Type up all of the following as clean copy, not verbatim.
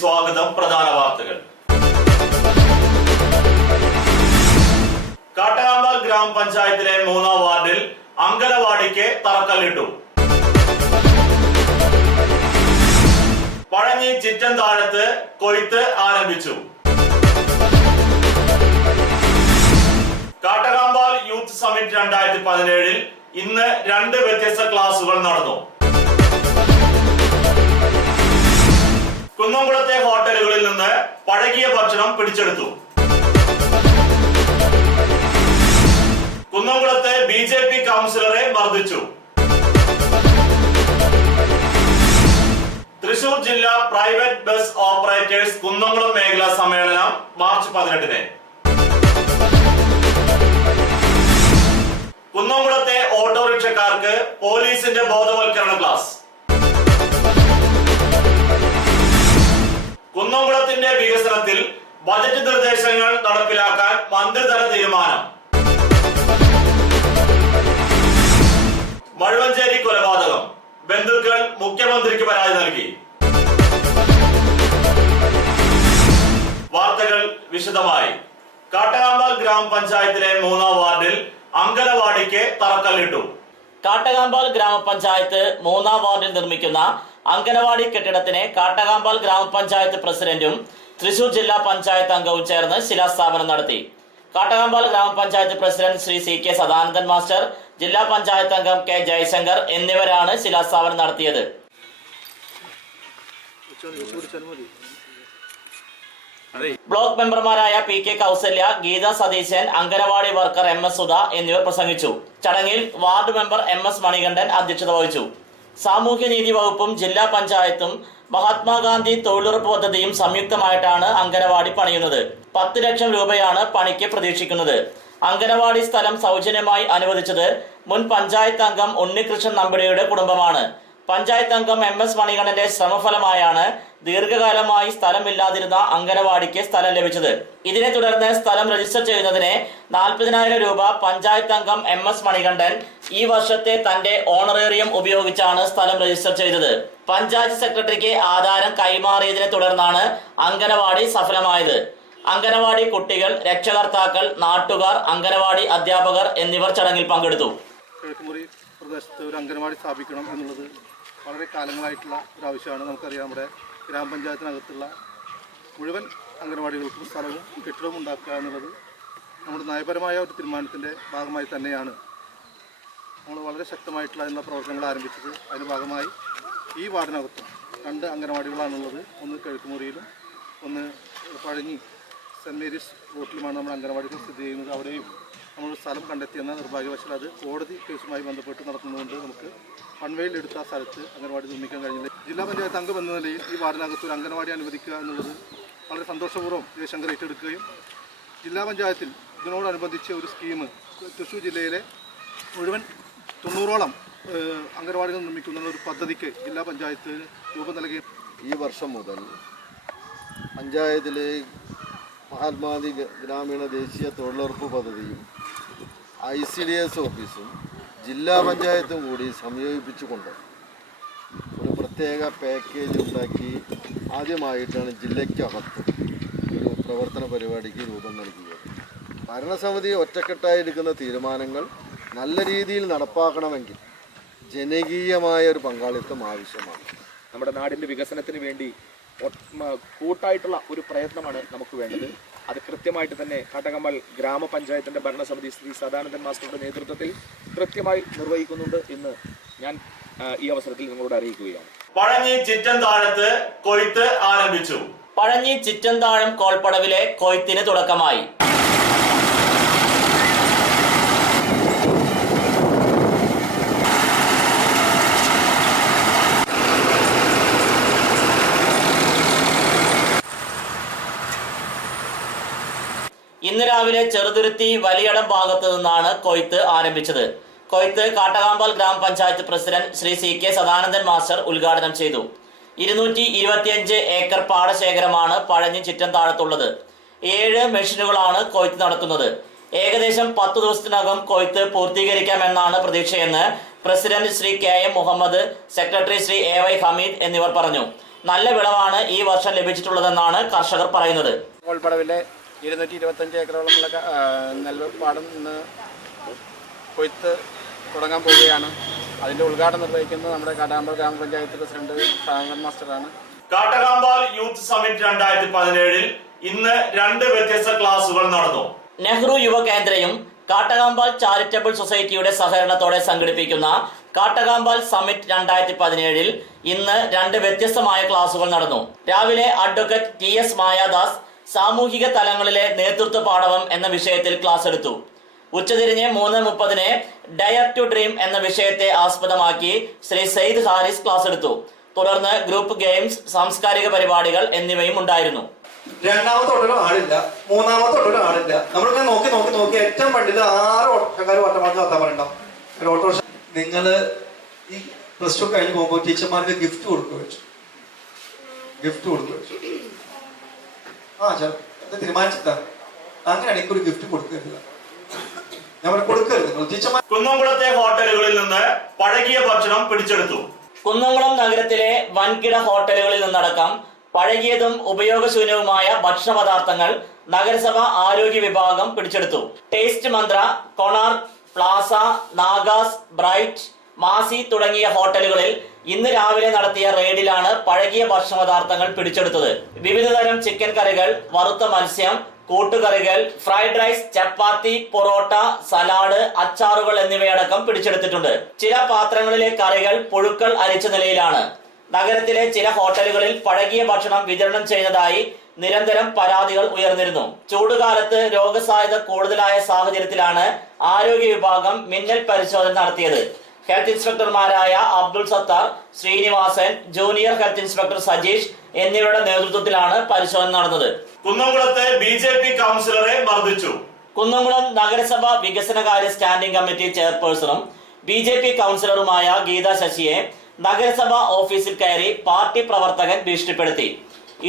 സ്വാഗതം. പ്രധാന വാർത്തകൾ. കാട്ടകാമ്പാൽ ഗ്രാമപഞ്ചായത്തിലെ 3-ാം വാർഡിൽ അങ്കണവാടിക്ക് തറക്കല്ലിട്ടു. പഴഞ്ഞി ചിറ്റൻതാഴത്ത് കൊയ്ത്ത് ആരംഭിച്ചു. കാട്ടകാമ്പാൽ യൂത്ത് സമ്മിറ്റ് 2017 ഇന്ന് 2 വ്യത്യസ്ത ക്ലാസുകൾ നടന്നു. കുന്നംകുളത്തെ ഹോട്ടലുകളിൽ നിന്ന് പഴകിയ ഭക്ഷണം പിടിച്ചെടുത്തു. കുന്നംകുളത്തെ BJP കൗൺസിലറെ മർദ്ദിച്ചു. തൃശൂർ ജില്ലാ പ്രൈവറ്റ് ബസ് ഓപ്പറേറ്റേഴ്സ് കുന്നംകുളം മേഖലാ സമ്മേളനം മാർച്ച് 18. കുന്നംകുളത്തെ ഓട്ടോറിക്ഷക്കാർക്ക് പോലീസിന്റെ ബോധവൽക്കരണ ക്ലാസ്. കുന്നംകുളത്തിന്റെ വികസനത്തിൽ ബജറ്റ് നിർദ്ദേശങ്ങൾ നടപ്പിലാക്കാൻ മന്ത്രിതല തീരുമാനം. മഴുവഞ്ചേരി കൊലപാതകം, ബന്ധുക്കൾ മുഖ്യമന്ത്രിക്ക് പരാതി നൽകി. വാർത്തകൾ വിശദമായി. കാട്ടകാമ്പാൽ ഗ്രാമപഞ്ചായത്തിലെ 3-ാം വാർഡിൽ അങ്കണവാടിക്ക് തറക്കല്ലിട്ടു. കാട്ടകാമ്പാൽ ഗ്രാമപഞ്ചായത്ത് 3-ാം വാർഡിൽ നിർമ്മിക്കുന്ന അങ്കണവാടി കെട്ടിടത്തിന് കാട്ടകാമ്പാൽ ഗ്രാമപഞ്ചായത്ത് പ്രസിഡന്റും തൃശൂർ ജില്ലാ പഞ്ചായത്ത് അംഗവും ചേർന്ന് ശിലാസ്ഥാപനം നടത്തി. കാട്ടകാമ്പാൽ ഗ്രാമപഞ്ചായത്ത് president Shri CK Sadanandan master, ജില്ലാ പഞ്ചായത്ത് അംഗം K ജയശങ്കർ എന്നിവരാണ് ശിലാസ്ഥാപനം നടത്തിയത്. ബ്ലോക്ക് മെമ്പർമാരായ PK Kausalya, Geetha Satheesan, anganwadi worker MS Sudha എന്നിവർ പ്രസംഗിച്ചു. ചടങ്ങിൽ വാർഡ് മെമ്പർ MS മണികണ്ഠൻ അധ്യക്ഷത വഹിച്ചു. സാമൂഹ്യനീതി വകുപ്പും ജില്ലാ പഞ്ചായത്തും മഹാത്മാഗാന്ധി തൊഴിലുറപ്പ് പദ്ധതിയും സംയുക്തമായിട്ടാണ് അങ്കണവാടി പണിയുന്നത്. 10 ലക്ഷം രൂപയാണ് പണിക്ക് പ്രതീക്ഷിക്കുന്നത്. അങ്കണവാടി സ്ഥലം സൗജന്യമായി അനുവദിച്ചത് മുൻ പഞ്ചായത്ത് അംഗം ഉണ്ണികൃഷ്ണൻ നമ്പിടിയുടെ കുടുംബമാണ്. പഞ്ചായത്ത് അംഗം MS മണികണ്ഠന്റെ ശ്രമഫലമായാണ് ദീർഘകാലമായി സ്ഥലമില്ലാതിരുന്ന അങ്കണവാടിക്ക് സ്ഥലം ലഭിച്ചത്. ഇതിനെ തുടർന്ന് സ്ഥലം രജിസ്റ്റർ ചെയ്യുന്നതിന് 40,000 രൂപ പഞ്ചായത്ത് അംഗം MS മണികണ്ഠൻ ഈ വർഷത്തെ തന്റെ ഓണറേറിയം ഉപയോഗിച്ചാണ് സ്ഥലം രജിസ്റ്റർ ചെയ്തത്. പഞ്ചായത്ത് സെക്രട്ടറിക്ക് ആധാരം കൈമാറിയതിനെ തുടർന്നാണ് അങ്കണവാടി സഫലമായത്. അങ്കണവാടി കുട്ടികൾ, രക്ഷകർത്താക്കൾ, നാട്ടുകാർ, അങ്കണവാടി അധ്യാപകർ എന്നിവർ ചടങ്ങിൽ പങ്കെടുത്തു. പ്രദേശത്ത് ഒരു അങ്കണവാടി സ്ഥാപിക്കണം എന്നുള്ളത് വളരെ കാലങ്ങളായിട്ടുള്ള ഒരു ആവശ്യമാണ്. നമുക്കറിയാം, നമ്മുടെ ഗ്രാമപഞ്ചായത്തിനകത്തുള്ള മുഴുവൻ അങ്കണവാടികൾക്കും സ്ഥലവും കെട്ടിടവും ഉണ്ടാക്കുക എന്നുള്ളത് നമ്മുടെ നയപരമായ ഒരു തീരുമാനത്തിൻ്റെ ഭാഗമായി തന്നെയാണ് നമ്മൾ വളരെ ശക്തമായിട്ടുള്ള അതിനുള്ള പ്രവർത്തനങ്ങൾ ആരംഭിച്ചത്. അതിൻ്റെ ഭാഗമായി ഈ വാർഡിനകത്തും 2 അങ്കണവാടികളാണുള്ളത്. ഒന്ന് കിഴക്കുമുറിയിലും ഒന്ന് പഴഞ്ഞി സെൻറ് മേരീസ് റോട്ടിലുമാണ് നമ്മുടെ അങ്കണവാടികൾ സ്ഥിതി ചെയ്യുന്നത്. അവിടെയും നമ്മൾ സ്ഥലം കണ്ടെത്തിയെന്ന നിർഭാഗ്യവശാൽ അത് കോടതി കേസുമായി ബന്ധപ്പെട്ട് നടത്തുന്നതുകൊണ്ട് നമുക്ക് പൺവേയിൽ എടുത്ത ആ സ്ഥലത്ത് അംഗനവാടി നിർമ്മിക്കാൻ കഴിഞ്ഞില്ല. ജില്ലാ പഞ്ചായത്ത് അംഗം എന്ന നിലയിൽ ഈ വാർഡിനകത്ത് ഒരു അംഗനവാടി അനുവദിക്കുക എന്നുള്ളത് വളരെ സന്തോഷപൂർവ്വം ജയശങ്കർ ഏറ്റെടുക്കുകയും ജില്ലാ പഞ്ചായത്തിൽ ഇതിനോടനുബന്ധിച്ച് ഒരു സ്കീം തൃശ്ശൂർ ജില്ലയിലെ മുഴുവൻ 90ഓളം അംഗനവാടികൾ നിർമ്മിക്കുന്ന ഒരു പദ്ധതിക്ക് ജില്ലാ പഞ്ചായത്ത് രൂപം നൽകി. ഈ വർഷം മുതൽ പഞ്ചായത്തിലെ മഹാത്മാഗാന്ധി ഗ്രാമീണ ദേശീയ തൊഴിലുറപ്പ് പദ്ധതിയും ICDS ഓഫീസും ജില്ലാ പഞ്ചായത്തും കൂടി സംയോജിപ്പിച്ചുകൊണ്ട് ഒരു പ്രത്യേക പാക്കേജ് ഉണ്ടാക്കി ആദ്യമായിട്ടാണ് ജില്ലയ്ക്കകത്ത് ഒരു പ്രവർത്തന പരിപാടിക്ക് രൂപം നൽകിയത്. ഭരണസമിതി ഒറ്റക്കെട്ടായി എടുക്കുന്ന തീരുമാനങ്ങൾ നല്ല രീതിയിൽ നടപ്പാക്കണമെങ്കിൽ ജനകീയമായ ഒരു പങ്കാളിത്തം ആവശ്യമാണ്. നമ്മുടെ നാടിൻ്റെ വികസനത്തിന് വേണ്ടി കൂട്ടായിട്ടുള്ള ഒരു പ്രയത്നമാണ് നമുക്ക് വേണ്ടത്. അത് കൃത്യമായിട്ട് തന്നെ കാട്ടകാമ്പാൽ ഗ്രാമപഞ്ചായത്തിൻ്റെ ഭരണസമിതി ശ്രീ സദാനന്ദൻ മാസ്റ്ററുടെ നേതൃത്വത്തിൽ കൃത്യമായി നിർവഹിക്കുന്നുണ്ട് എന്ന് ഞാൻ ഈ അവസരത്തിൽ നിങ്ങളോട് അറിയിക്കുകയാണ്. പഴഞ്ഞി ചിറ്റൻതാഴത്ത് കൊയ്ത്ത് ആരംഭിച്ചു. പഴഞ്ഞി ചിറ്റൻതാഴം കോൾപ്പടവിലെ കൊയ്ത്തിന് തുടക്കമായി. ഇന്ന് രാവിലെ ചെറുതുരുത്തി വലിയടം ഭാഗത്ത് നിന്നാണ് കൊയ്ത്ത് ആരംഭിച്ചത്. കൊയ്ത്ത് കാട്ടകാമ്പാൽ ഗ്രാമപഞ്ചായത്ത് president Shri CK Sadanandan master ഉദ്ഘാടനം ചെയ്തു. 225 ഏക്കർ പാടശേഖരമാണ് പഴഞ്ഞി ചിറ്റൻതാഴത്തുള്ളത്. 7 മെഷീനുകളാണ് കൊയ്ത്ത് നടത്തുന്നത്. ഏകദേശം 10 ദിവസത്തിനകം കൊയ്ത്ത് പൂർത്തീകരിക്കാമെന്നാണ് പ്രതീക്ഷയെന്ന് president Shri KM Muhammad, secretary Shri AY Hameed എന്നിവർ പറഞ്ഞു. നല്ല വിളവാണ് ഈ വർഷം ലഭിച്ചിട്ടുള്ളതെന്നാണ് കർഷകർ പറയുന്നത്. കോൾപ്പടവിലെ 225 ഏക്കറോളമുള്ള നെൽപ്പാടം ഇന്ന് കൊയ്ത്ത് തുടങ്ങാൻ പോവുകയാണ്. അതിന്റെ ഉദ്ഘാടനം നിർവഹിക്കുന്നത് നമ്മുടെ കാട്ടാമ്പൽ ഗ്രാമപഞ്ചായത്ത് പ്രസിഡന്റ് സാഗർ മാസ്റ്ററാണ്. കാട്ടകാമ്പാൽ യൂത്ത് സമ്മിറ്റ് 2017 ഇന്ന് 2 വ്യത്യസ്ത ക്ലാസുകൾ നടന്നു. നെഹ്റു യുവ കേന്ദ്രയും കാട്ടകാമ്പാൽ ചാരിറ്റബിൾ സൊസൈറ്റിയുടെ സഹകരണത്തോടെ സംഘടിപ്പിക്കുന്ന കാട്ടകാമ്പാൽ സമ്മിറ്റ് 2017 ഇന്ന് 2 വ്യത്യസ്തമായ ക്ലാസുകൾ നടന്നു. രാവിലെ അഡ്വക്കേറ്റ് TS മായാദാസ് സാമൂഹിക തലങ്ങളിലെ നേതൃത്വ പാടവം എന്ന വിഷയത്തിൽ ക്ലാസ് എടുത്തു. ഉച്ചതിരിഞ്ഞ് 3:30 ഡയർ ടു ഡ്രീം എന്ന വിഷയത്തെ ആസ്പദമാക്കി ശ്രീ സെയ്ദ് ഹാരിസ് ക്ലാസ് എടുത്തു. തുടർന്ന് ഗ്രൂപ്പ് ഗെയിംസ്, സാംസ്കാരിക പരിപാടികൾ എന്നിവയും ഉണ്ടായിരുന്നു. രണ്ടാമത്തോട്ടൊരു ആളില്ല, മൂന്നാമത്തോട്ടൊരു ആളില്ല. നമ്മളിങ്ങനെ നോക്കി നോക്കി നോക്കി ഏറ്റവും പണ്ടിത് 6 ഓട്ടക്കാർ ഓട്ടമാർക്ക് വർത്താൻ പറയണ്ടാവും. ഒരു ഓട്ടോറിക്ഷ നിങ്ങൾ ഈ +2 കഴിഞ്ഞ് പോകുമ്പോൾ ടീച്ചർമാർക്ക് ഗിഫ്റ്റ് കൊടുക്കുക വെച്ചു. തീരുമാനിച്ചിട്ടാ അങ്ങനെയാണ് എനിക്കൊരു ഗിഫ്റ്റ് കൊടുക്കരുത്. ഞാൻ കൊടുക്കരുത്. ടീച്ചർമാർ കുന്നംകുളത്തെ ഹോട്ടലുകളിൽ നിന്ന് പഴകിയ ഭക്ഷണം പിടിച്ചെടുത്തു. കുന്നംകുളം നഗരത്തിലെ വൻകിട ഹോട്ടലുകളിൽ നിന്നടക്കം പഴകിയതും ഉപയോഗശൂന്യവുമായ ഭക്ഷണ പദാർത്ഥങ്ങൾ നഗരസഭ ആരോഗ്യ വിഭാഗം പിടിച്ചെടുത്തു. ടേസ്റ്റ് മന്ത്ര, കൊണാർക്ക്, പ്ലാസ, നാഗാസ്, ബ്രൈറ്റ്, മാസി തുടങ്ങിയ ഹോട്ടലുകളിൽ ഇന്ന് രാവിലെ നടത്തിയ റെയ്ഡിലാണ് പഴകിയ ഭക്ഷണ പദാർത്ഥങ്ങൾ പിടിച്ചെടുത്തത്. വിവിധതരം ചിക്കൻ കറികൾ, വറുത്ത മത്സ്യം, കൂട്ടുകറികൾ, ഫ്രൈഡ് റൈസ്, ചപ്പാത്തി, പൊറോട്ട, സലാഡ്, അച്ചാറുകൾ എന്നിവയടക്കം പിടിച്ചെടുത്തിട്ടുണ്ട്. ചില പാത്രങ്ങളിലെ കറികൾ പുഴുക്കൾ അരിച്ച നിലയിലാണ്. നഗരത്തിലെ ചില ഹോട്ടലുകളിൽ പഴകിയ ഭക്ഷണം വിതരണം ചെയ്യുന്നതായി നിരന്തരം പരാതികൾ ഉയർന്നിരുന്നു. ചൂടുകാലത്ത് രോഗസാധ്യത കൂടുതലായ സാഹചര്യത്തിലാണ് ആരോഗ്യ വിഭാഗം മിന്നൽ പരിശോധന നടത്തിയത്. ഹെൽത്ത് ഇൻസ്പെക്ടർമാരായ Abdul Sathar, Srinivasan, junior health inspector Sajeesh എന്നിവരുടെ നേതൃത്വത്തിലാണ് പരിശോധന നടന്നത്. കുന്നംകുളത്തെ BJP കൗൺസിലറെ മർദ്ദിച്ചു. കുന്നംകുളം നഗരസഭ വികസനകാര്യ സ്റ്റാൻഡിംഗ് കമ്മിറ്റി ചെയർപേഴ്സണും BJP കൗൺസിലറുമായ ഗീത ശശിയെ നഗരസഭ ഓഫീസിൽ കയറി പാർട്ടി പ്രവർത്തകൻ ഭീഷണിപ്പെടുത്തി.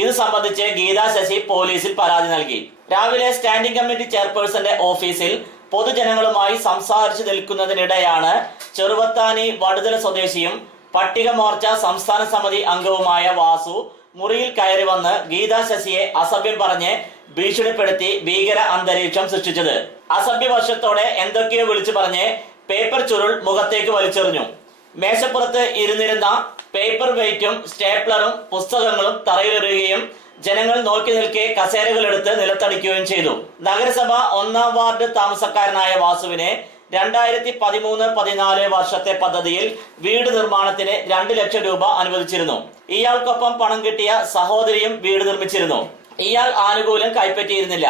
ഇത് സംബന്ധിച്ച് ഗീത ശശി പോലീസിൽ പരാതി നൽകി. രാവിലെ സ്റ്റാൻഡിംഗ് കമ്മിറ്റി ചെയർപേഴ്സന്റെ ഓഫീസിൽ പൊതുജനങ്ങളുമായി സംസാരിച്ചു നിൽക്കുന്നതിനിടെയാണ് ചെറുവത്താനി വടുതല സ്വദേശിയും പട്ടിക മോർച്ച സംസ്ഥാന സമിതി അംഗവുമായ വാസു മുറിയിൽ കയറി വന്ന് ഗീത ശശിയെ അസഭ്യം പറഞ്ഞ് ഭീഷണിപ്പെടുത്തി ഭീകര അന്തരീക്ഷം സൃഷ്ടിച്ചത്. അസഭ്യവർഷത്തോടെ എന്തൊക്കെയോ വിളിച്ചു പറഞ്ഞ് പേപ്പർ ചുരുൾ മുഖത്തേക്ക് വലിച്ചെറിഞ്ഞു. മേശപ്പുറത്ത് ഇരുന്നിരുന്ന പേപ്പർ വെയിറ്റും സ്റ്റേപ്ലറും പുസ്തകങ്ങളും തറയിലെറിയുകയും ജനങ്ങൾ നോക്കി നിൽക്കെ കസേരകളെടുത്ത് നിലത്തടിക്കുകയും ചെയ്തു. നഗരസഭ 1-ാം വാർഡ് താമസക്കാരനായ വാസുവിനെ 2013-14 വർഷത്തെ പദ്ധതിയിൽ വീട് നിർമ്മാണത്തിന് 2 ലക്ഷം രൂപ അനുവദിച്ചിരുന്നു. ഇയാൾക്കൊപ്പം പണം കിട്ടിയ സഹോദരിയും വീട് നിർമ്മിച്ചിരുന്നു. ഇയാൾ ആനുകൂല്യം കൈപ്പറ്റിയിരുന്നില്ല.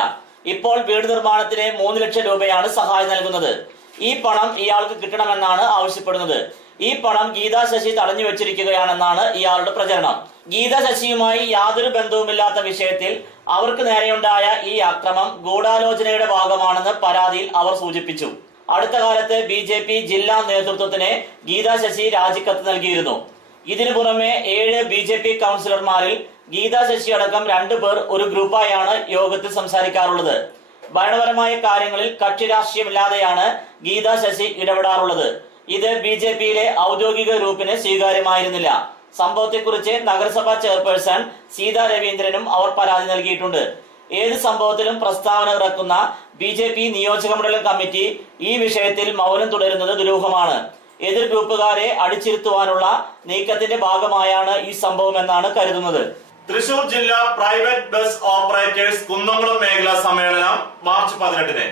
ഇപ്പോൾ വീട് നിർമ്മാണത്തിന് 3 ലക്ഷം രൂപയാണ് സഹായം നൽകുന്നത്. ഈ പണം ഇയാൾക്ക് കിട്ടണമെന്നാണ് ആവശ്യപ്പെടുന്നത്. ഈ പണം ഗീത ശശി തടഞ്ഞു വെച്ചിരിക്കുകയാണെന്നാണ് ഇയാളുടെ പ്രചരണം. ഗീത ശശിയുമായി യാതൊരു ബന്ധവുമില്ലാത്ത വിഷയത്തിൽ അവർക്ക് നേരെയുണ്ടായ ഈ അക്രമം ഗൂഢാലോചനയുടെ ഭാഗമാണെന്ന് പരാതിയിൽ അവർ സൂചിപ്പിച്ചു. അടുത്ത കാലത്ത് BJP ജില്ലാ നേതൃത്വത്തിന് ഗീത ശശി രാജിക്കത്ത് നൽകിയിരുന്നു. ഇതിനു പുറമെ 7 BJP കൗൺസിലർമാരിൽ ഗീത ശശി അടക്കം 2 പേർ ഒരു ഗ്രൂപ്പായാണ് യോഗത്തിൽ സംസാരിക്കാറുള്ളത്. ഭരണപരമായ കാര്യങ്ങളിൽ കക്ഷി രാഷ്ട്രീയമില്ലാതെയാണ് ഗീത ശശി ഇടപെടാറുള്ളത്. ഇത് BJPയിലെ ഔദ്യോഗിക ഗ്രൂപ്പിന് സ്വീകാര്യമായിരുന്നില്ല. സംഭവത്തെക്കുറിച്ച് നഗരസഭാ ചെയർപേഴ്സൺ സീതാ രവീന്ദ്രനും അവർ പരാതി നൽകിയിട്ടുണ്ട്. ഏത് സംഭവത്തിലും പ്രസ്താവന ഇറക്കുന്ന BJP നിയോജക മണ്ഡലം കമ്മിറ്റി ഈ വിഷയത്തിൽ മൗനം തുടരുന്നത് ദുരൂഹമാണ്. എതിർ ഗ്രൂപ്പുകാരെ അടിച്ചിരുത്തുവാനുള്ള നീക്കത്തിന്റെ ഭാഗമായാണ് ഈ സംഭവം എന്നാണ് കരുതുന്നത്. തൃശൂർ ജില്ലാ പ്രൈവറ്റ് ബസ് ഓപ്പറേറ്റേഴ്സ് കുന്നംകുളം മേഖലാ സമ്മേളനം മാർച്ച് 18-ന്.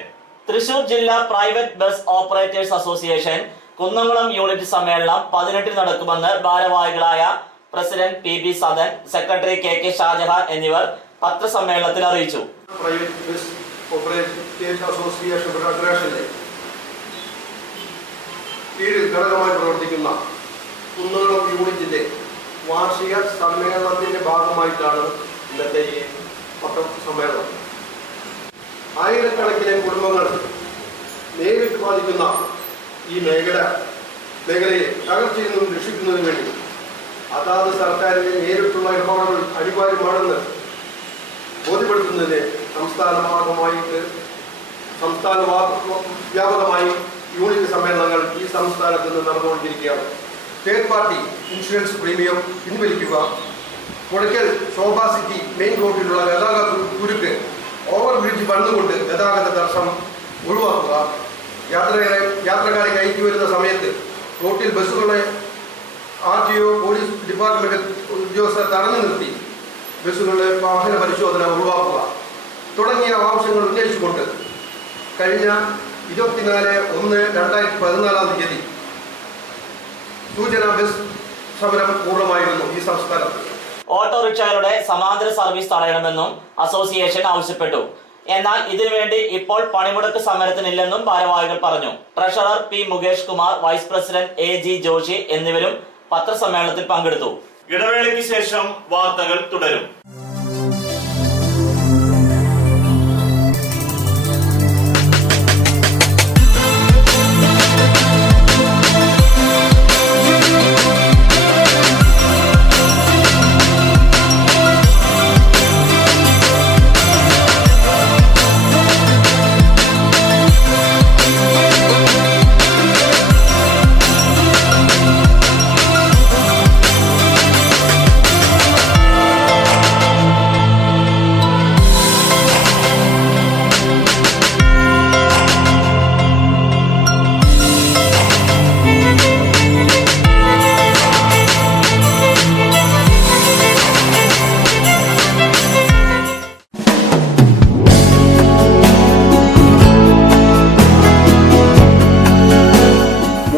തൃശൂർ ജില്ലാ private bus operators association Kunnamkulam unit സമ്മേളനം 18-ന് നടക്കുമെന്ന് ഭാരവാഹികളായ president PB Sadan, secretary KK Shajahan എന്നിവർ പത്രസമ്മേളനത്തിൽ അറിയിച്ചു. പ്രൈവറ്റ് ബസ് ഓപ്പറേറ്റേഴ്സ് അസോസിയേഷൻ ഫെഡറേഷന്റെ കീഴിൽ ഘടകമായി പ്രവർത്തിക്കുന്ന കുന്നംകുളം യൂണിറ്റിന്റെ വാർഷിക സമ്മേളനത്തിന്റെ ഭാഗമായിട്ടാണ് ഇന്നത്തെ ഈ പത്രസമ്മേളനം. ആയിരക്കണക്കിന് കുടുംബങ്ങൾ നേരിട്ട് ബാധിക്കുന്ന ഈ മേഖലയെ തകർച്ചയിൽ നിന്നും രക്ഷിക്കുന്നതിന് വേണ്ടി അതാത് സർക്കാരിന്റെ നേരിട്ടുള്ള ഇടപാടുകൾ അനിവാര്യമാണെന്ന് ബോധ്യപ്പെടുത്തുന്നതിന് സംസ്ഥാന വ്യാപകമായി യൂണിറ്റ് സമ്മേളനങ്ങൾ ഈ സംസ്ഥാനത്ത് നിന്ന് നടന്നുകൊണ്ടിരിക്കുകയാണ്. തേർഡ് പാർട്ടി ഇൻഷുറൻസ് പ്രീമിയം പിൻവലിക്കുക, പുഴയ്ക്കൽ ശോഭ സിറ്റി മെയിൻ റോഡിലുള്ള ഗതാഗത കുരുക്ക് ഓവർ ബ്രിഡ്ജ് പണിതുകൊണ്ട് ഗതാഗത തടസ്സം ഒഴിവാക്കുക, യാത്രക്കാരെ കയറ്റി വരുന്ന സമയത്ത് റോട്ടിൽ ബസ്സുകളെ RTO പോലീസ് ഡിപ്പാർട്ട്മെന്റ് ഉദ്യോഗസ്ഥർ തടഞ്ഞു നിർത്തി ബസ്സുകളുടെ വാഹന പരിശോധന ഒഴിവാക്കുക തുടങ്ങിയ ആവശ്യങ്ങൾ ഉന്നയിച്ചുകൊണ്ട് കഴിഞ്ഞ 24/1/2014 സൂചന ബസ് സമരം പൂർണ്ണമായിരുന്നു ഈ സംസ്ഥാനത്ത്. ഓട്ടോറിക്ഷകളുടെ സമാന്തര സർവീസ് തടയണമെന്നും അസോസിയേഷൻ ആവശ്യപ്പെട്ടു. എന്നാൽ ഇതിനുവേണ്ടി ഇപ്പോൾ പണിമുടക്ക് സമരത്തിനില്ലെന്നും ഭാരവാഹികൾ പറഞ്ഞു. Treasurer P. Mukesh Kumar, vice president AG Joshi എന്നിവരും പത്രസമ്മേളനത്തിൽ പങ്കെടുത്തു. ഇടവേളയ്ക്ക് ശേഷം വാർത്തകൾ തുടരും.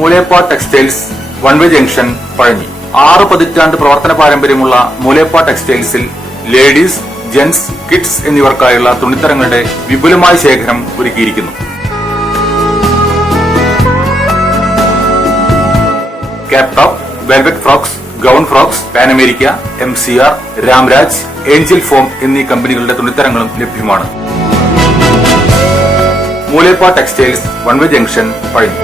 Mooleppa textiles one way junction Pazhanji. 6 പതിറ്റാണ്ട് പ്രവർത്തന പാരമ്പര്യമുള്ള മൂലേപ്പാ ടെക്സ്റ്റൈൽസിൽ ലേഡീസ്, ജെന്റ്സ്, കിഡ്സ് എന്നിവർക്കായുള്ള തുണിത്തരങ്ങളുടെ വിപുലമായ ശേഖരം ഒരുക്കിയിരിക്കുന്നു. Cap top, velvet frocks, gown frocks, Panamerica, MCR, Ramraj, Angel Form എന്നീ കമ്പനികളുടെ തുണിത്തരങ്ങളും ലഭ്യമാണ്. Mooleppa textiles one way junction Pazhanji.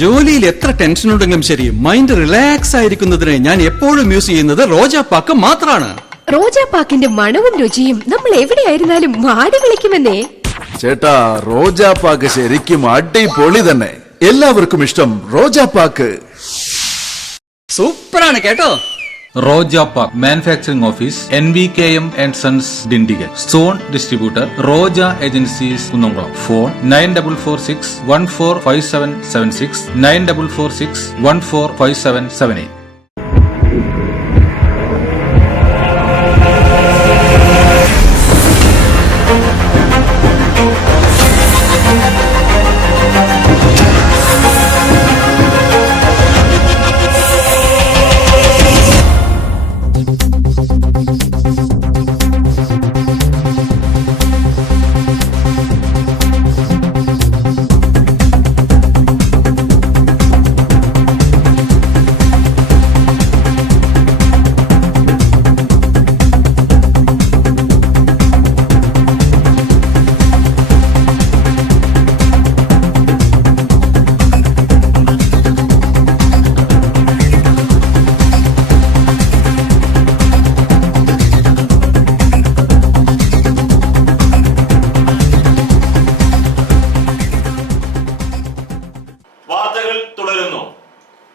ജോലിയിൽ എത്ര ടെൻഷൻ ഉണ്ടെങ്കിലും ശരി, മൈൻഡ് റിലാക്സ് ആയിരിക്കുന്നതിന് ഞാൻ എപ്പോഴും യൂസ് ചെയ്യുന്നത് റോജാപ്പാക്ക് മാത്രമാണ്. റോജാപ്പാക്കിന്റെ മണവും രുചിയും നമ്മൾ എവിടെയായിരുന്നാലും വാടി വിളിക്കുമെന്നേ. ചേട്ടാ, റോജാപ്പാക്ക് ശരിക്കും അടിപൊളി തന്നെ. എല്ലാവർക്കും ഇഷ്ടം റോജാപ്പാക്ക്. സൂപ്പറാണ് കേട്ടോ. Rojapakku manufacturing office NVKM & Sons Dindigul. Zone distributor Roja agencies Kunnamkulam. Phone 9446145776 9446145778.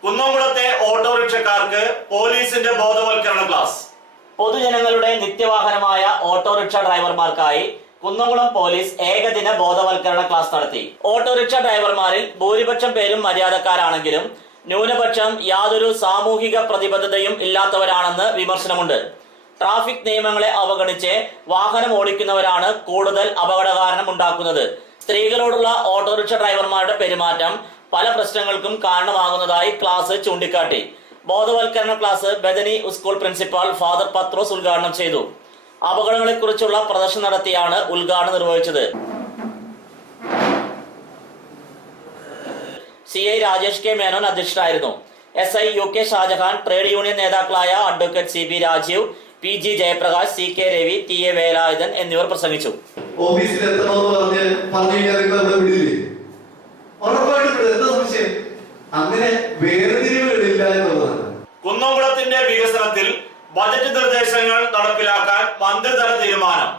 കുന്നംകുളത്തെ ഓട്ടോറിക്ഷക്കാർക്ക് പോലീസിന്റെ ബോധവൽക്കരണ ക്ലാസ്. പൊതുജനങ്ങളുടെ നിത്യവാഹനമായ ഓട്ടോറിക്ഷ ഡ്രൈവർമാർക്കായി കുന്നംകുളം പോലീസ് ഏകദിന ബോധവൽക്കരണ ക്ലാസ് നടത്തി. ഓട്ടോറിക്ഷ ഡ്രൈവർമാരിൽ ഭൂരിപക്ഷം പേരും മര്യാദക്കാരാണെങ്കിലും ന്യൂനപക്ഷം യാതൊരു സാമൂഹിക പ്രതിബദ്ധതയും ഇല്ലാത്തവരാണെന്ന് വിമർശനമുണ്ട്. ട്രാഫിക് നിയമങ്ങളെ അവഗണിച്ച് വാഹനം ഓടിക്കുന്നവരാണ് കൂടുതൽ അപകട കാരണം ഉണ്ടാക്കുന്നത്. സ്ത്രീകളോടുള്ള ഓട്ടോറിക്ഷ ഡ്രൈവർമാരുടെ പെരുമാറ്റം പല പ്രശ്നങ്ങൾക്കും കാരണമാകുന്നതായി ക്ലാസ് ചൂണ്ടിക്കാട്ടി. ബോധവൽക്കരണ class Bethany school principal father പത്രോസ് ഉദ്ഘാടനം ചെയ്തു. അപകടങ്ങളെക്കുറിച്ചുള്ള പ്രദർശനം നടത്തിയാണ് ഉദ്ഘാടനം നിർവഹിച്ചത്. CI രാജേഷ് K മേനോൻ അധ്യക്ഷനായിരുന്നു. SI UK Shajahan, trade union നേതാക്കളായ advocate CB Rajeev, PG Jayaprakash, CK Ravi, TA Velayudhan എന്നിവർ പ്രസംഗിച്ചു. അങ്ങനെ വേർതിരിവുകളില്ല എന്നുള്ളതാണ്. കുന്നംകുളത്തിന്റെ വികസനത്തിൽ ബജറ്റ് നിർദ്ദേശങ്ങൾ നടപ്പിലാക്കാൻ മന്ത്രിതല തീരുമാനം.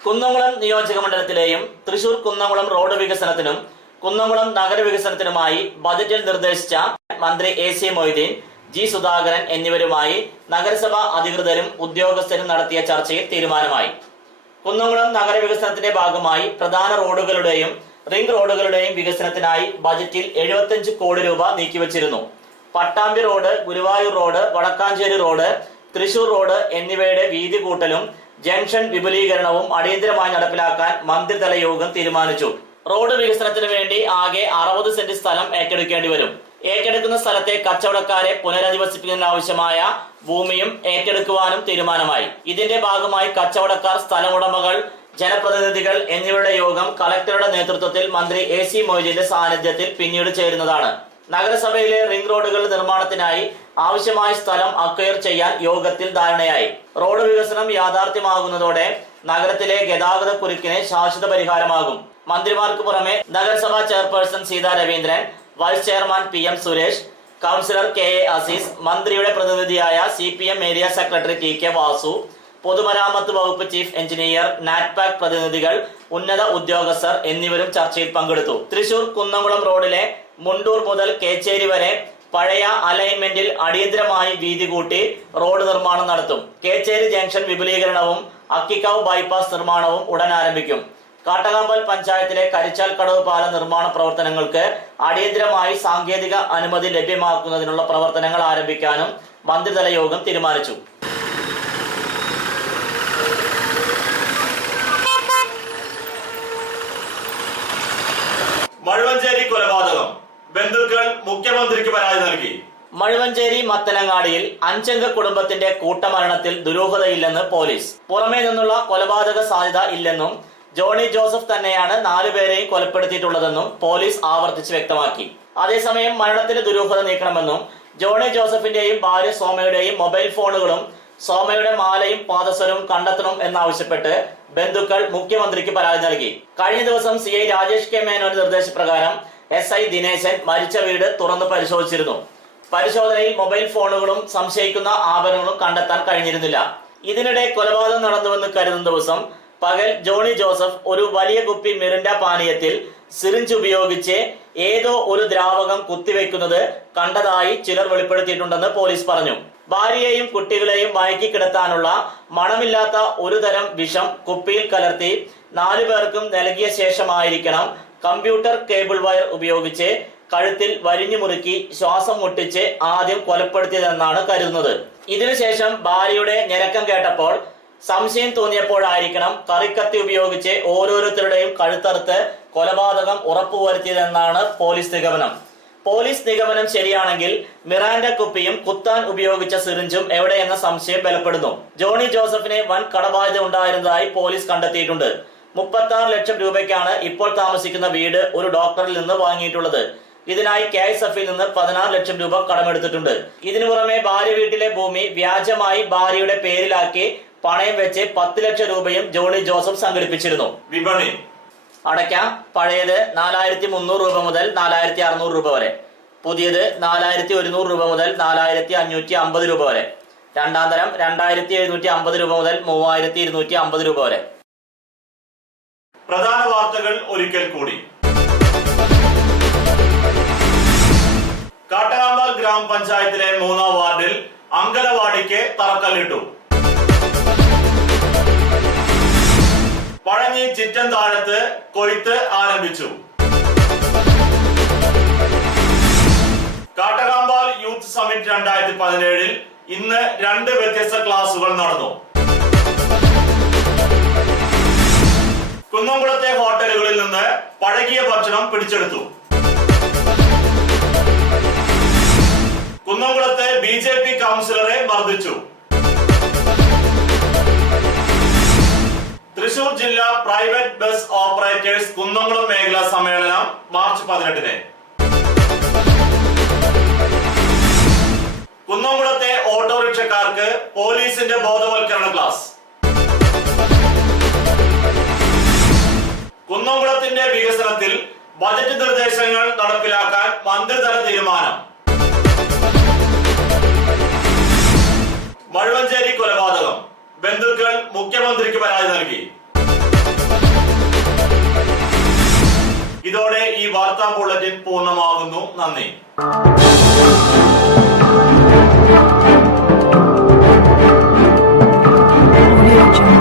കുന്നംകുളം നിയോജക മണ്ഡലത്തിലെയും തൃശൂർ കുന്നംകുളം റോഡ് വികസനത്തിനും കുന്നംകുളം നഗരവികസനത്തിനുമായി ബജറ്റിൽ നിർദ്ദേശിച്ച മന്ത്രി AC മൊയ്തീൻ, G സുധാകരൻ എന്നിവരുമായി നഗരസഭാ അധികൃതരും ഉദ്യോഗസ്ഥരും നടത്തിയ ചർച്ചയിൽ തീരുമാനമായി. കുന്നംകുളം നഗരവികസനത്തിന്റെ ഭാഗമായി പ്രധാന റോഡുകളുടെയും റിംഗ് റോഡുകളുടെയും വികസനത്തിനായി ബജറ്റിൽ 75 കോടി രൂപ നീക്കിവച്ചിരുന്നു. Pattambi road, Guruvayur road, Vadakkanchery road, Thrissur road എന്നിവയുടെ വീതി കൂട്ടലും ജംഗ്ഷൻ വിപുലീകരണവും അടിയന്തരമായി നടപ്പിലാക്കാൻ മന്ത്രിതല യോഗം തീരുമാനിച്ചു. റോഡ് വികസനത്തിന് വേണ്ടി ആകെ 60 സെന്റ് സ്ഥലം ഏറ്റെടുക്കേണ്ടി വരും. ഏറ്റെടുക്കുന്ന സ്ഥലത്തെ കച്ചവടക്കാരെ പുനരധിവസിപ്പിക്കുന്നതിനാവശ്യമായ ഭൂമിയും ഏറ്റെടുക്കുവാനും തീരുമാനമായി. ഇതിന്റെ ഭാഗമായി കച്ചവടക്കാർ, സ്ഥലമുടമകൾ, ജനപ്രതിനിധികൾ എന്നിവരുടെ യോഗം കളക്ടറുടെ നേതൃത്വത്തിൽ മന്ത്രി AC മൊയ്തീന്റെ സാന്നിധ്യത്തിൽ പിന്നീട് ചേരുന്നതാണ്. നഗരസഭയിലെ റിംഗ് റോഡുകളുടെ നിർമ്മാണത്തിനായി ആവശ്യമായ സ്ഥലം അക്വയർ ചെയ്യാൻ യോഗത്തിൽ ധാരണയായി. റോഡ് വികസനം യാഥാർത്ഥ്യമാകുന്നതോടെ നഗരത്തിലെ ഗതാഗത കുരുക്കിന് ശാശ്വത പരിഹാരമാകും. മന്ത്രിമാർക്ക് പുറമെ നഗരസഭാ chairperson Seetha Raveendran, vice chairman PM Suresh, councillor KA Azeez, മന്ത്രിയുടെ പ്രതിനിധിയായ CPM area secretary TK Vasu, പൊതുമരാമത്ത് വകുപ്പ് ചീഫ് എഞ്ചിനീയർ, NATPAC പ്രതിനിധികൾ, ഉന്നത ഉദ്യോഗസ്ഥർ എന്നിവരും ചർച്ചയിൽ പങ്കെടുത്തു. തൃശൂർ കുന്നംകുളം റോഡിലെ മുണ്ടൂർ മുതൽ കേച്ചേരി വരെ പഴയ അലൈൻമെന്റിൽ അടിയന്തരമായി വീതി കൂട്ടി റോഡ് നിർമ്മാണം നടത്തും. കേച്ചേരി ജംഗ്ഷൻ വിപുലീകരണവും അക്കിക്കാവ് ബൈപ്പാസ് നിർമ്മാണവും ഉടൻ ആരംഭിക്കും. കാട്ടകാമ്പൽ പഞ്ചായത്തിലെ കരിച്ചാൽ കടവ് പാല നിർമ്മാണ പ്രവർത്തനങ്ങൾക്ക് അടിയന്തരമായി സാങ്കേതിക അനുമതി ലഭ്യമാക്കുന്നതിനുള്ള പ്രവർത്തനങ്ങൾ ആരംഭിക്കാനും മന്ത്രിതല യോഗം തീരുമാനിച്ചു. മഴുവഞ്ചേരി കൊലപാതകം, ബന്ധുക്കൾ മുഖ്യമന്ത്രിക്ക് പരാതി നൽകി. മഴുവഞ്ചേരി മത്തനങ്ങാടിയിൽ 5 അംഗ കുടുംബത്തിന്റെ കൂട്ടമരണത്തിൽ ദുരൂഹതയില്ലെന്ന് പോലീസ്. പുറമേ നിന്നുള്ള കൊലപാതക സാധ്യത ഇല്ലെന്നും ജോണി ജോസഫ് തന്നെയാണ് 4 പേരെയും കൊലപ്പെടുത്തിയിട്ടുള്ളതെന്നും പോലീസ് ആവർത്തിച്ച് വ്യക്തമാക്കി. അതേസമയം മരണത്തിന് ദുരൂഹത നീക്കണമെന്നും ജോണി ജോസഫിന്റെയും ഭാര്യ സോമയുടെയും മൊബൈൽ ഫോണുകളും സോമയുടെ മാലയും പാദസരവും കണ്ടെത്തണം എന്നാവശ്യപ്പെട്ട് ബന്ധുക്കൾ മുഖ്യമന്ത്രിക്ക് പരാതി നൽകി. കഴിഞ്ഞ ദിവസം CI രാജേഷ് K മേനോന്റെ നിർദ്ദേശപ്രകാരം SI ദിനേശൻ മരിച്ച വീട് തുറന്ന് പരിശോധിച്ചിരുന്നു. പരിശോധനയിൽ മൊബൈൽ ഫോണുകളും സംശയിക്കുന്ന ആഭരണങ്ങളും കണ്ടെത്താൻ കഴിഞ്ഞിരുന്നില്ല. ഇതിനിടെ കൊലപാതകം നടന്നുവെന്ന് കരുതുന്ന ദിവസം പകൽ ജോണി ജോസഫ് ഒരു വലിയ കുപ്പി മിറിൻഡ പാനീയത്തിൽ സിറിഞ്ച് ഉപയോഗിച്ച് ഏതോ ഒരു ദ്രാവകം കുത്തിവെക്കുന്നത് കണ്ടതായി ചിലർ വെളിപ്പെടുത്തിയിട്ടുണ്ടെന്ന് പോലീസ് പറഞ്ഞു. ഭാര്യയെയും കുട്ടികളെയും മയക്കി കിടത്താനുള്ള മണമില്ലാത്ത ഒരു തരം വിഷം കുപ്പിയിൽ കലർത്തി 4 പേർക്കും നൽകിയ ശേഷമായിരിക്കണം കമ്പ്യൂട്ടർ കേബിൾ വയർ ഉപയോഗിച്ച് കഴുത്തിൽ വരിഞ്ഞു മുറുക്കി ശ്വാസം മുട്ടിച്ച് ആദ്യം കൊലപ്പെടുത്തിയതെന്നാണ് കരുതുന്നത്. ഇതിനുശേഷം ഭാര്യയുടെ ഞരക്കം കേട്ടപ്പോൾ സംശയം തോന്നിയപ്പോഴായിരിക്കണം കറിക്കത്തി ഉപയോഗിച്ച് ഓരോരുത്തരുടെയും കഴുത്തറുത്ത് കൊലപാതകം ഉറപ്പുവരുത്തിയതെന്നാണ് പോലീസ് നിഗമനം. പോലീസ് നിഗമനം ശരിയാണെങ്കിൽ മിറാൻഡ കുപ്പിയും കുത്താൻ ഉപയോഗിച്ച സിറിഞ്ചും എവിടെയെന്ന സംശയം ബലപ്പെടുന്നു. ജോണി ജോസഫിന് വൻ കടബാധ്യത ഉണ്ടായിരുന്നതായി പോലീസ് കണ്ടെത്തിയിട്ടുണ്ട്. 36 ലക്ഷം രൂപയ്ക്കാണ് ഇപ്പോൾ താമസിക്കുന്ന വീട് ഒരു ഡോക്ടറിൽ നിന്ന് വാങ്ങിയിട്ടുള്ളത്. ഇതിനായി KSFിൽ നിന്ന് 16 ലക്ഷം രൂപ കടമെടുത്തിട്ടുണ്ട്. ഇതിനു പുറമെ ഭാര്യ വീട്ടിലെ ഭൂമി വ്യാജമായി ഭാര്യയുടെ പേരിലാക്കി പണയം വെച്ച് 10 ലക്ഷം രൂപയും ജോണി ജോസഫ് സംഘടിപ്പിച്ചിരുന്നു. വിപണി അടയ്ക്ക പഴയത് 4300 രൂപ മുതൽ 4600 രൂപ വരെ, പുതിയത് 4100 രൂപ മുതൽ 4550 രൂപ വരെ, രണ്ടാം തരം 2750 രൂപ മുതൽ 3250 രൂപ വരെ. പ്രധാന വാർത്തകൾ ഒരിക്കൽ കൂടി. കാട്ടകാമ്പാൽ ഗ്രാമപഞ്ചായത്തിലെ 3-ാം വാർഡിൽ അങ്കനവാടിക്ക് തറക്കല്ലിട്ടു. പഴഞ്ഞി ചിറ്റൻ താഴത്ത് കൊയ്ത്ത് ആരംഭിച്ചു. കാട്ടകാമ്പാൽ യൂത്ത് സമ്മിറ്റ് 2017 ഇന്ന് 2 വ്യത്യസ്ത ക്ലാസുകൾ നടന്നു. കുന്നംകുളത്തെ ഹോട്ടലുകളിൽ നിന്ന് പഴകിയ ഭക്ഷണം പിടിച്ചെടുത്തു. കുന്നംകുളത്തെ BJP കൗൺസിലറെ മർദ്ദിച്ചു. തൃശൂർ ജില്ലാ പ്രൈവറ്റ് ബസ് ഓപ്പറേറ്റേഴ്സ് കുന്നംകുളം മേഖലാ സമ്മേളനം മാർച്ച് 18. കുന്നംകുളത്തെ ഓട്ടോറിക്ഷക്കാർക്ക് പോലീസിന്റെ ബോധവൽക്കരണ ക്ലാസ്. കുന്നംകുളത്തിന്റെ വികസനത്തിൽ ബജറ്റ് നിർദ്ദേശങ്ങൾ നടപ്പിലാക്കാൻ മന്ത്രിതല തീരുമാനം. മഴുവഞ്ചേരി കൊലപാതകം, ബന്ധുക്കൾ മുഖ്യമന്ത്രിക്ക് പരാതി നൽകി. ഇതോടെ ഈ വാർത്താ ബുള്ളറ്റിൻ പൂർണ്ണമാകുന്നു. നന്ദി. Audio Jungle.